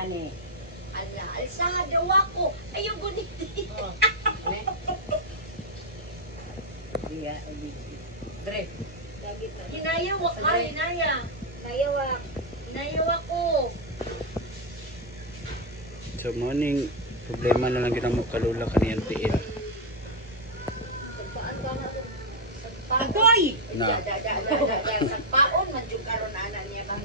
kani. Ala, alsa dawa ko. Ayaw gunit. Iya, Dre. Hinayawak ka, hinaya. Nayawak. Hinayawak ko. So morning problema na lang ginamo kalula kaniyang tiil. Agoy! Na. Sa paon, manjong karon na anak niya bang.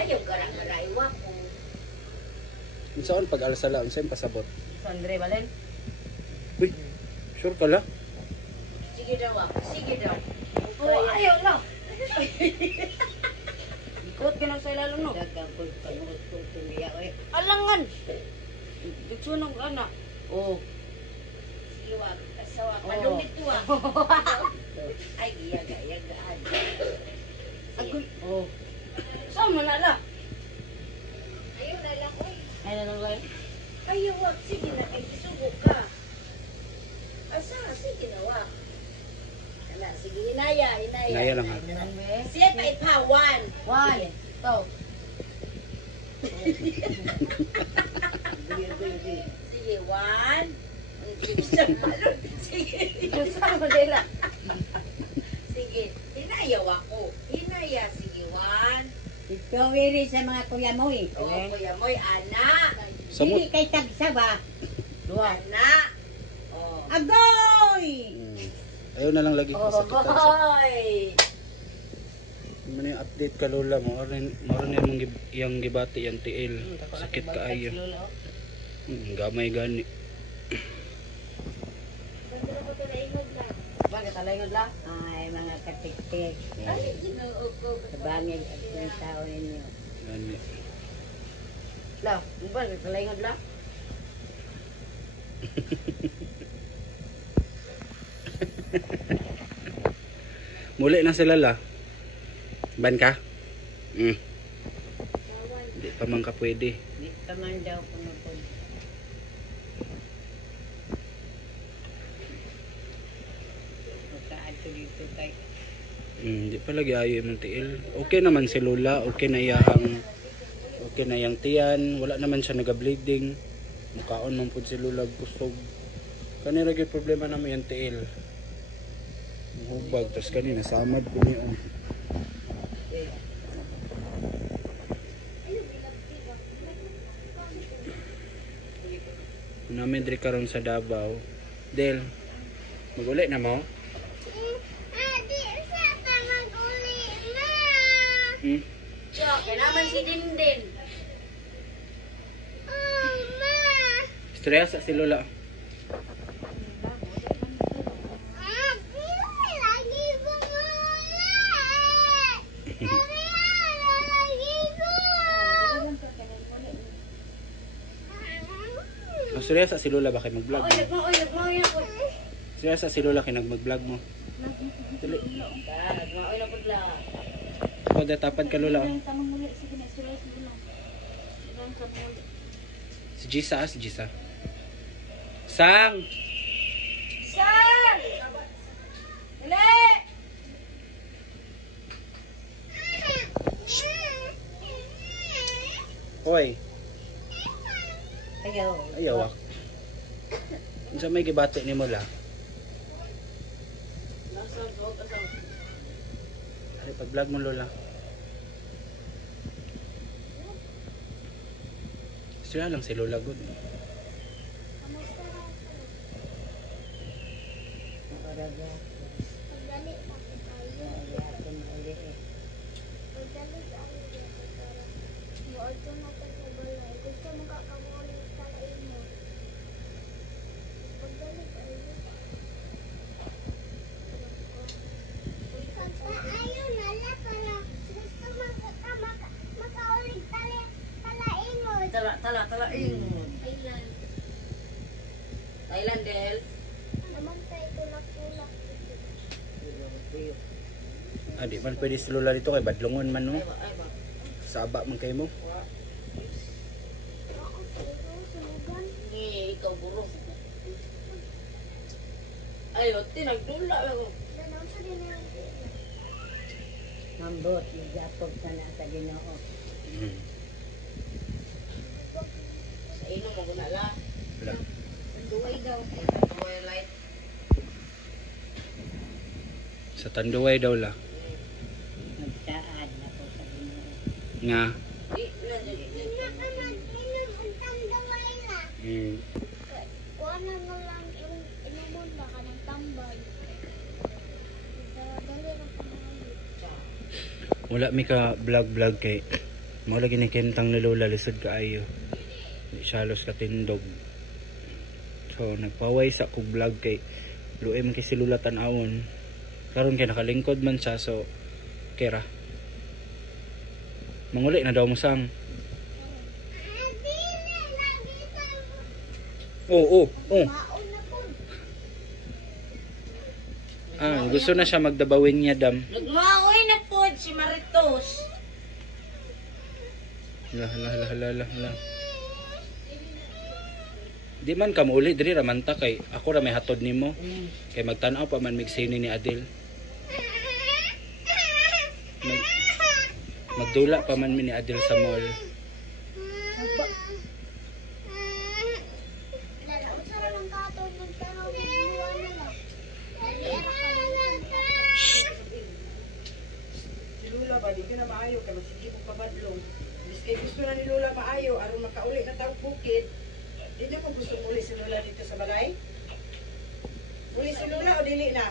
Ayaw garang maraiwak ko. Unsaon pag alsala unsay pasabot? Andre balen. Uy, sure ka la? Sige daw ako, sige daw. Oh, ayaw na. Ikot ka na sa ilalim no. Gagabol ka mo kung tumiya oy. Alangan. Dugsunong ka na. Oh. Sige wag, kasawa. Oo. Padungit ko ah. Ay, iyaga-iyagaan. Agoy. Oh. Saan mo na la? Ayaw na lang, uy. Ay na lang lang. Ayaw wag, sige na, ay isugo ka. Asa, sige na wag. Ala, sige, hinaya, hinaya. Hinaya lang, ha? Siya pa ipawan. One. Two. Sige, one. Sige. Saan mo dila? Sige, hinayaw ako. Hinaya, sige, one. Ito wiri sa mga kuya mo eh. Oo, kuya mo'y anak. Samot. Dili kay tagsawa. Dua. Anak. Oh. Agoy! Ayaw na lang lagi Oh, sakit. Hoy! Ano yung update kalula mo? Maron yung gibati yung tiil. Sakit kaayo. Gamay gani. Bakit talay la? Ay, mga katik-tik. Ay, ginoo ko. Sabangin at yung tao ninyo. Gani. La, bakit talay la? Muli na sila la. Ban ka? Hindi pa man ka pwede. Di ka man daw pumapun. Magkaan ko dito kay Hindi pa lagi ayo yung tiil. Okay naman si Lola. Okay na yang tiyan. Wala naman siya naga-bleeding. Mukaon man po si Lola kusog. Kanina yung problema naman yung tiil. Hubag. Tapos kanina samad po niya. Namin diri karon sa Davao. Del, mag-uli na mo? Siya, kaya naman si Dindin. Istorya sa si Lola. Istorya sa si Lola bakit mag-vlog mo? Nagmaoy ako. Istorya sa si Lola kaya mag-vlog mo. Dili. Nagmaoy na pagla. Ako datapad ka Lola. Si Gisa, si Gisa. Sang! San! Dali! Hoy, ayaw. ayaw ah. Unsa may gibati ni mo la? Ay, pag-vlog mo Lola. Istorya lang si Lola good. Tala. Thailand Del. Di man pwede si Lola dito kay badlongon man no. Saba man kay mo. Ni ikaw buro. Ayo, tinagdula ako. Mambot, igapog ka na sa Ginoo. daw. Twilight. Sa Tanduay daw la. Nagsaad na po sa Ginoo. Nga. Di, wala na. Kuha na nga lang yung inumon ba ka ng tambay. Dali na sa mga Wala mi ka vlog kay mao lagi ni kentang ni Lola lisod kaayo. Di siya halos katindog. So nagpaway sa kog vlog kay luoy man kay si Lola tan-awon. Karon kay nakalingkod man siya so kera. Manguli na daw mo sang. Oo. maon na po. Gusto na siya magdabawin niya dam. Nagmaoy na po si Maritos. Hala. Di man ka mauli diri ra man ta kay ako ra may hatod nimo. Kay magtan-aw pa man migsini ni Adel. Magdula pa man mi ni Adel sa mall. Lalaot sa lang katon ng tanong ng buwan na lang. Dali na ka lang. Si Lula ba, di ka na maayo, kaya magsige mo kabadlong. Bis kay gusto na ni Lula maayo, aron makauli na tawag bukid. Di na ko gusto uli si Lula dito sa balay. Uli si Lula o dili na?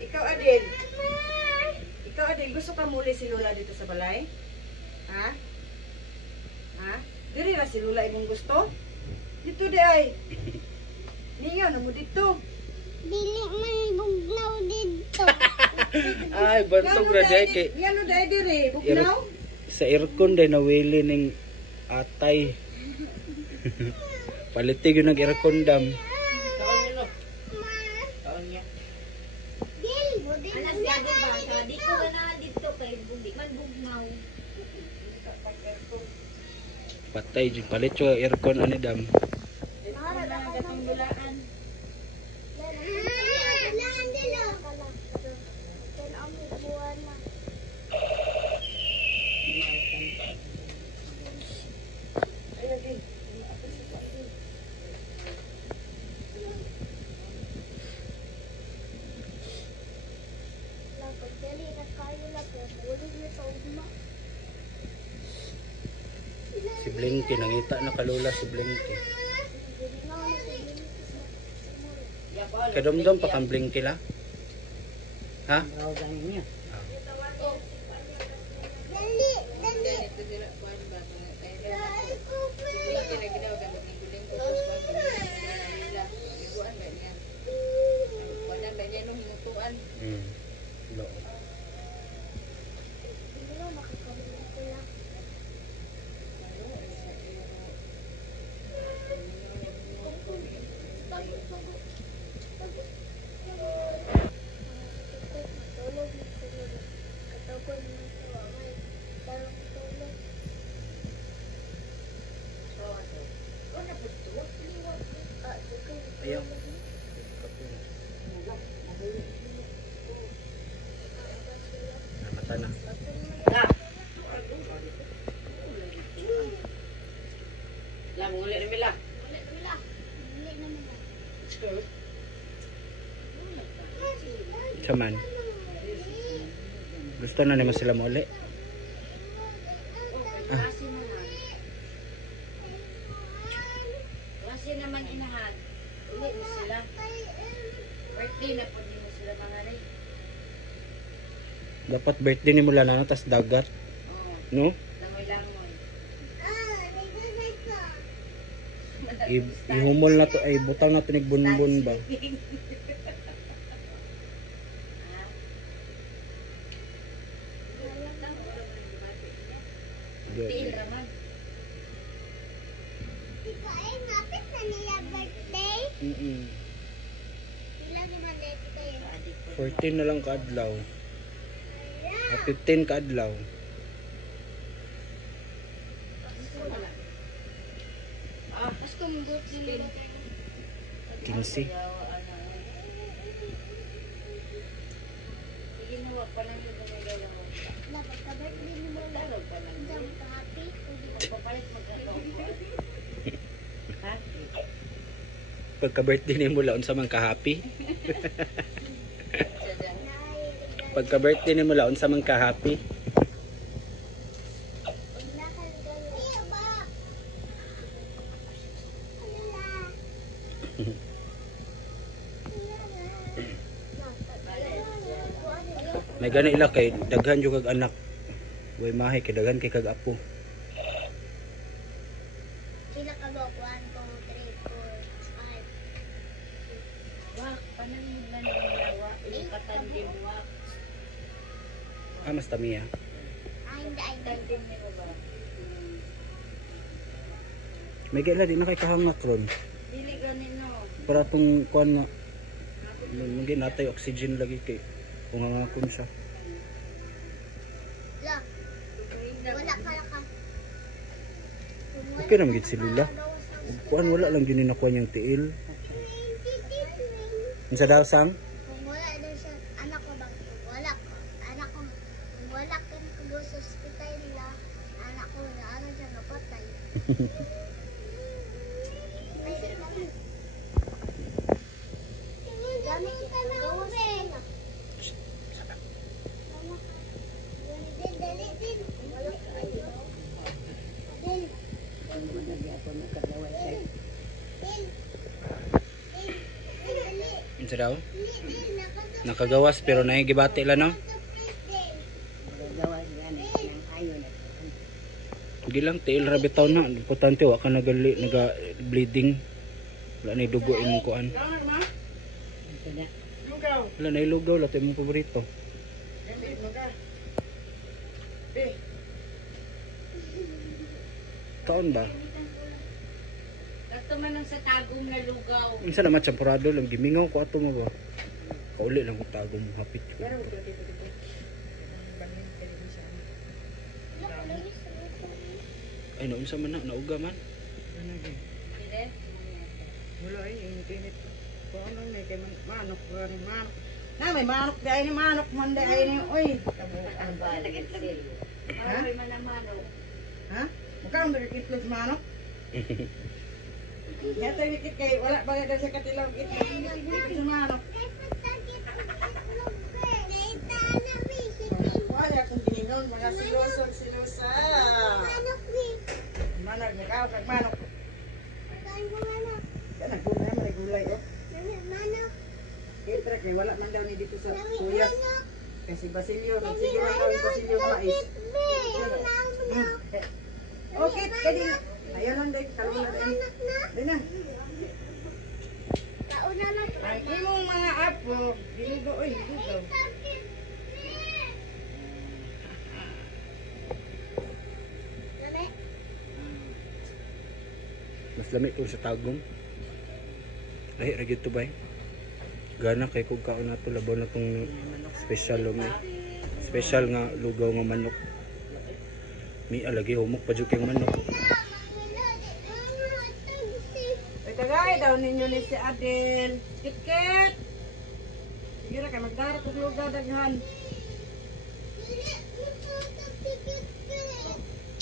Ikaw Adel. Ikaw Adel, gusto ka muli si Lula dito sa balay? Ha? Ha? Diri na si Lula imong gusto? Dito di ay. Ningaw na mo dito. Dili man bugnaw dito. Ay, bantog ra day kay Ngano dai diri, bugnaw? sa aircon day nawili ning atay. Palitig yun ng aircon dam. Kaon niyo no. Kaon niya. Anak siya ba? Sa dito ka na dito kay bundi man bugnaw. Patay jud palit yung aircon ani dam. Mahal na katong bulaan. Bulaan dilo. Kan ang buwan na. Ay lagi. Lapad dali na kayo lang pero bulog na sa ugma. Si Blinky nangita na kalula si Blinky. Kadumdum pa kang Blinky la. Ha? Bawagan niyo. Dali, dali. No. Ayaw. Namata na. La mo ulit nila. Saman. Gusto na nimo sila mo uli. Kasi naman inahan. Uli na sila. Birthday na po din sila mga rin. Dapat birthday ni mula na tas dagat, Oo. no? Langoy-langoy. Ihumol na to ay butang na tinig bunbun ba? Tiil raman. Napit na niya birthday. Ilan naman dito kayo? 14 na lang kaadlaw. 15 kaadlaw. Mas kung birthday nila tayo. 15. Ginawa pa lang yung galaw. Dapat ka birthday ni mo lang. Laro pa lang. Diyan ka happy. Papalit magkakaupo. Happy. pagka-birthday ni mo laon sa man ka-happy. Pagka-birthday ni mo laon sa man ka-happy. May gani ila kay daghan jud kag anak. Way mahi kay daghan kay kag apo. Pila ka ba? 1, 2, 3, 4, 5. Wak, panang manila, wak, yung katandim, wak. Mas tamiya. Hindi. Tandim nila ba? May gila di na kay kahangak ron. Dili ganin no. Para tong kuan nga mungkin natay oxygen lagi kay kung hangakon siya. La, wala ka ka. Okay naman gid si Lula. Kuan wala lang gini nakuha niyang tiil. Unsa daw sang? Kung wala daw siya, anak ko bang wala ko. Anak ko, kung wala ka na sa hospital nila, anak ko na ano siya napatay. Ay, dami. Dami ka na uwi. Dali din. Managi ako nakadaway siya. Unsa daw? Nakagawas pero nay gibati la no. Magagawa siya ng ayo na. Hindi lang tiil ra bitaw na. Importante wa ka nagali naga bleeding. Wala nay dugo imong kuan. Ano ma? Ito na. Lugaw. Wala nay lugaw la imong paborito. Gamit mo ka. Eh, Kaon ba? Kato man ang sa tagong na lugaw. Unsa naman champurado lang gimingaw ko ato mo ba? Kauli lang ko tago mo hapit ko. pero dito. Banin ka din siya. Ay no unsa man na nauga man. Ano din? Dili? Wala ay init. Kung ano may kay manok, manok. Na may manok dai ni manok man dai ni oy. Ang balik. Ha? Ay man ang manok. Ha? Mukhang nagkikitlog manok. Yato yung ikit kay wala ba daw siya katilaw itlog. Itlog manok. Wala kung giningon mga silusa. Manok nagaw kag manok. Kana gulay man gulay oh. Kitra kay wala man daw ni dito sa kuyas. Kasi basilyo, sige na daw yung basilyo mais. Okay, pwede na. Ayaw lang dahil, talong na dahil. Dahil na. Ang imong mga apo, dilugo, oy, dilugo. Mas lami ko sa tagong. Ay ra gyud to bay. Gana kay kog kaon nato labaw na tong special lumay. Special nga lugaw nga manok. Mi alagi humok pa jud kay manok. Ay, tagay daw ninyo ni si Adel. Kit-kit! Sige na, kay magdarap og lugaw daghan.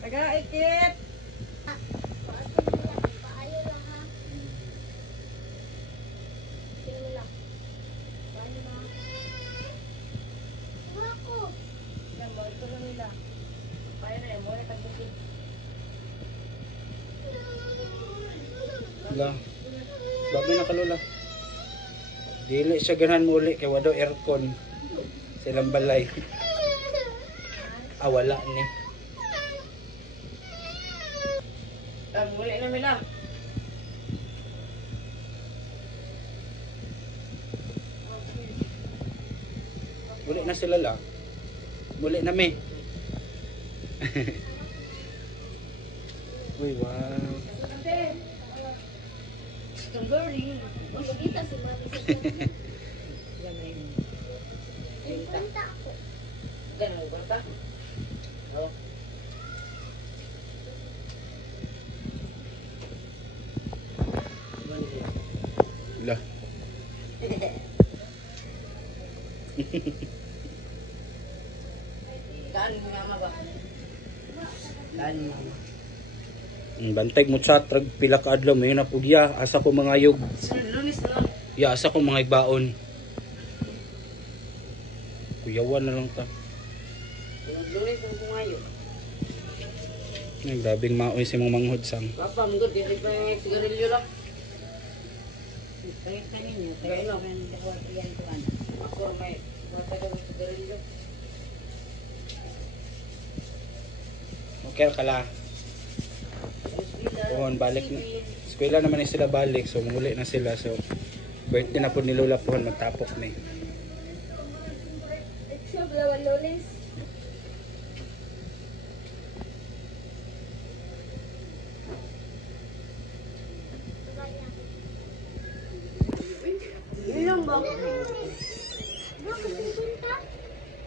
Tagay, Kit! La. Bago na kalula. Dili siya ganahan mo uli kay wado aircon sa ilang balay. Wala ni. Muli na mila. Muli na sila la. Muli na mi. Uy, wow. Strawberry. Kita si Mami sa punta ako. Ganun ba ta? Oh. La. Kaan mo mama ba? Kaan mo mama? Bantay mo chat, trag pila ka adlaw, mayon na pugya, asa ko mga yog. Lunes na. Ya, asa ko mga igbaon. Kuyawan na lang ta. Lunes na kumayo. Ay, grabing maoy si mong manghod sang. Papa, mungkot, hindi pa yung sigarilyo lang. Kaya kanina, Kaya kaya no. yan tuan. Ako may wata ka ng sigarilyo. Okay, kala. Pohon, balik na. Eskwela naman na sila balik, so muli na sila. So, birthday na po ni Lola Pohon, magtapok na eh. Sure, lawan lunes. Ilang ba?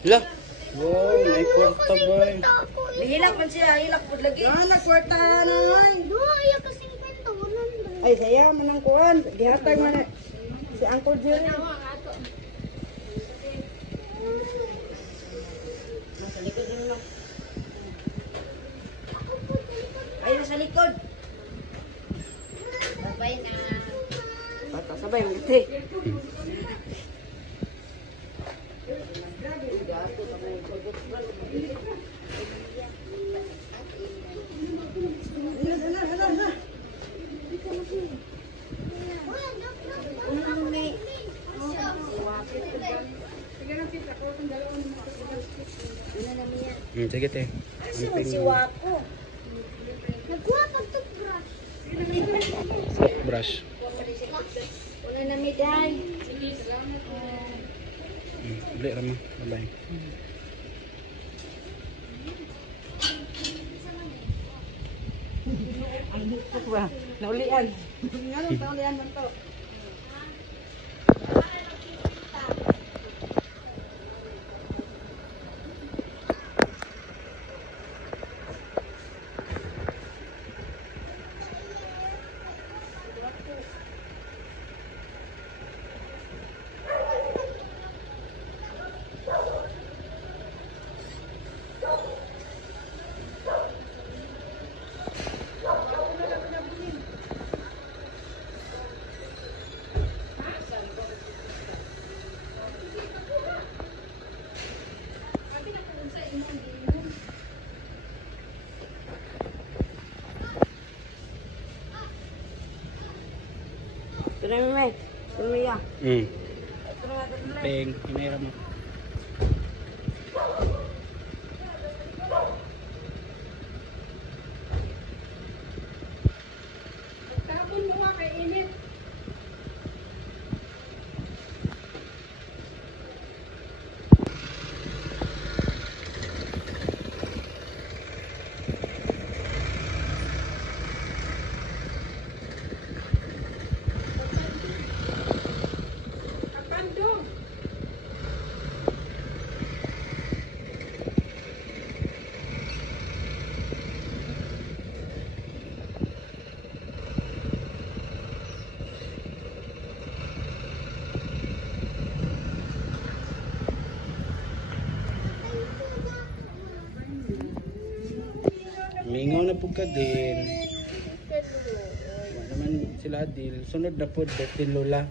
La! Wow, may kwarta boy. Hilak man siya, hilak po lagi. Ah, nagkwarta na ay. Duha, ayaw ka 50, 100. Ay, saya man ang kuhan. Dihatag man si Uncle Jerry. Nasa likod din lang. Ay, nasa likod. Babay na. Bata, sabay mo ito. Sige te. Si Wako. Nagkuha pag toothbrush. Soft brush. Una na miday. Uli rama. Bye-bye. Ang buktok ba? Naulian. Nga lang, naulian man to. Tunay mo, may. Tunay ya. Peng, hinayra mo. Tapon mo nga kay init. Kapandong. Mingaw na po ka din. Wala naman sila Adil. Sunod na po, birthday Lola.